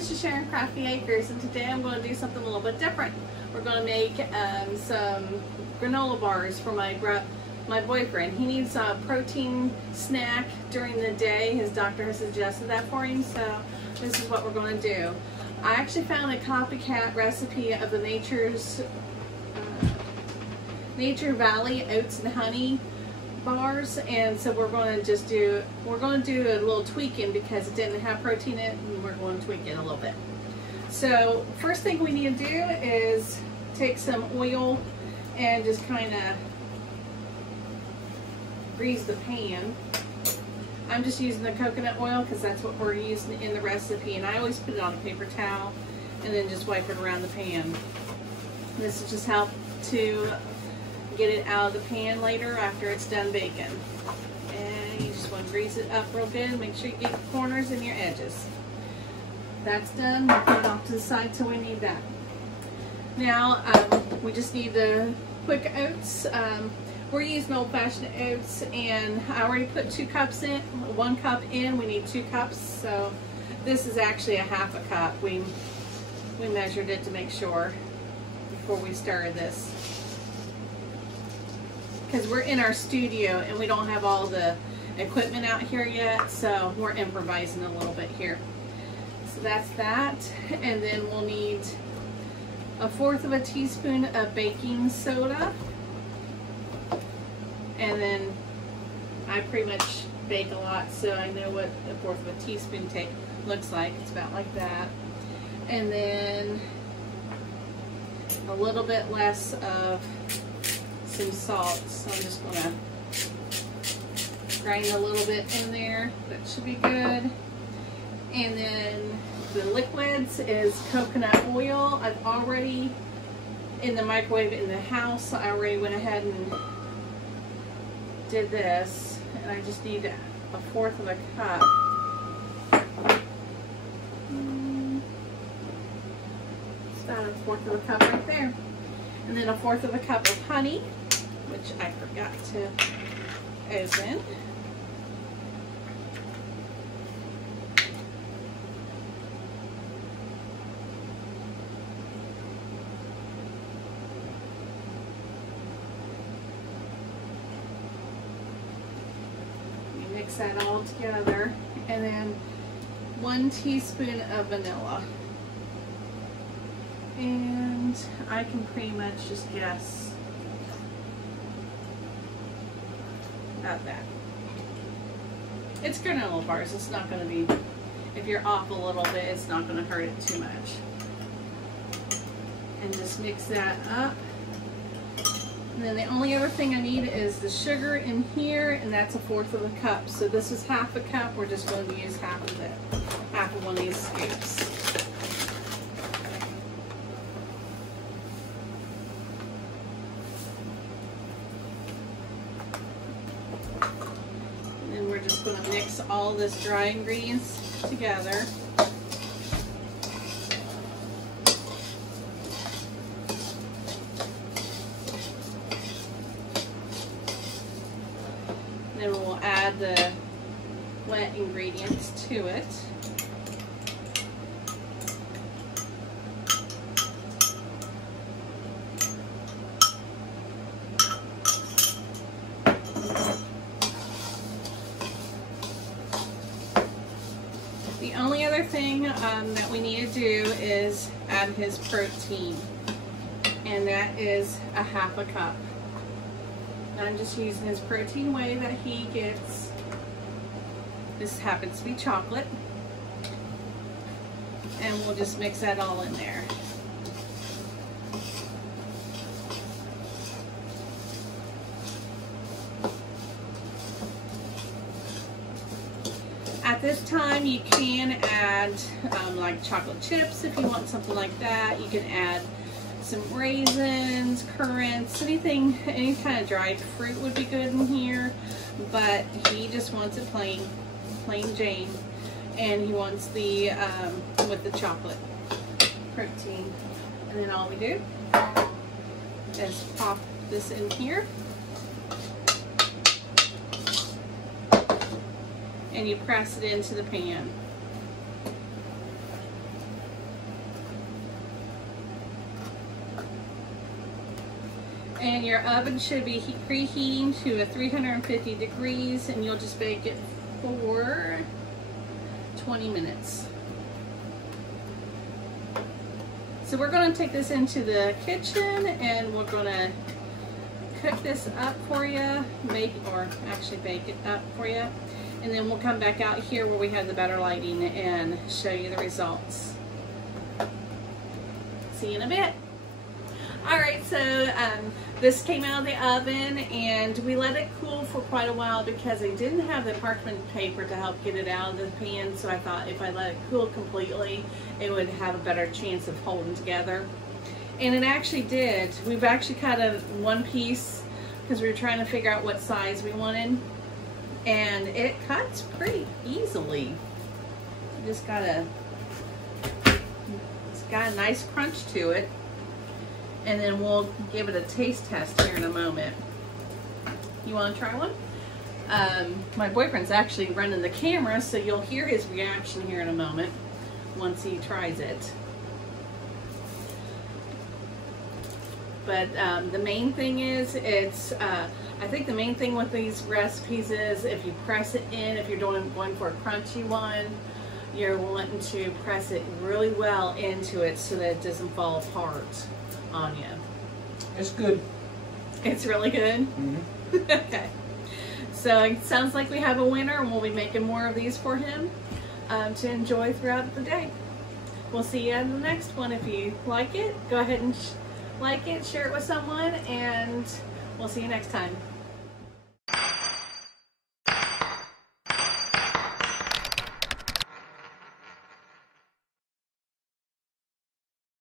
this is Sharon Crafty Acres, and today I'm going to do something a little bit different. We're going to make some granola bars for my boyfriend. He needs a protein snack during the day. His doctor has suggested that for him, so this is what we're going to do. I actually found a copycat recipe of the Nature Valley Oats and Honey bars, and so we're going to do a little tweaking because it didn't have protein in it, and we're going to tweak it a little bit. So first thing we need to do is take some oil and just kind of grease the pan. I'm just using the coconut oil because that's what we're using in the recipe, and I always put it on a paper towel and then just wipe it around the pan. This will just help to get it out of the pan later after it's done baking. And you just want to grease it up real good. Make sure you get your corners and your edges. That's done. We'll put it off to the side till we need that. Now we just need the quick oats. We're using old-fashioned oats, and I already put 2 cups in. 1 cup in. We need 2 cups, so this is actually a half a cup. We measured it to make sure before we started this, because we're in our studio and we don't have all the equipment out here yet, so we're improvising a little bit here. So that's that, and then we'll need 1/4 teaspoon of baking soda, and then I pretty much bake a lot, so I know what 1/4 teaspoon looks like. It's about like that. And then a little bit less of some salt, so I'm just gonna grind a little bit in there. That should be good. And then the liquids is coconut oil. I've already in the microwave in the house. I already went ahead and did this, and I just need 1/4 cup. It's about 1/4 cup right there. And then 1/4 cup of honey, which I forgot to open. Mix that all together, and then 1 teaspoon of vanilla. And I can pretty much just guess about that. It's granola bars. It's not going to be, if you're off a little bit, it's not going to hurt it too much. And just mix that up. And then the only other thing I need is the sugar in here, and that's 1/4 cup. So this is half a cup. We're just going to use half of it, half of one of these scoops. And then we're just going to mix all this dry ingredients together. Then we'll add the wet ingredients to it. The only other thing that we need to do is add his protein, and that is 1/2 cup. I'm just using his protein whey that he gets. This happens to be chocolate. And we'll just mix that all in there. At this time, you can add like chocolate chips if you want something like that. You can add some raisins, currants, anything, any kind of dried fruit would be good in here, but he just wants it plain Jane, and he wants the with the chocolate protein. And then all we do is pop this in here, and you press it into the pan. And your oven should be preheating to 350 degrees, and you'll just bake it for 20 minutes. So we're going to take this into the kitchen and we're going to cook this up for you, bake it up for you, and then we'll come back out here where we have the better lighting and show you the results. See you in a bit. Alright, so this came out of the oven and we let it cool for quite a while because I didn't have the parchment paper to help get it out of the pan, so I thought if I let it cool completely it would have a better chance of holding together. And it actually did. We've actually cut one piece because we were trying to figure out what size we wanted, and it cuts pretty easily. You just it's got a nice crunch to it. And then we'll give it a taste test here in a moment. You want to try one? My boyfriend's actually running the camera, so you'll hear his reaction here in a moment once he tries it. But the main thing is, I think the main thing with these recipes is if you press it in, if you're going for a crunchy one, you're wanting to press it really well into it so that it doesn't fall apart on you. It's good. It's really good? Mm-hmm. Okay. So it sounds like we have a winner, and we'll be making more of these for him to enjoy throughout the day. We'll see you in the next one. If you like it, go ahead and like it, share it with someone, and we'll see you next time.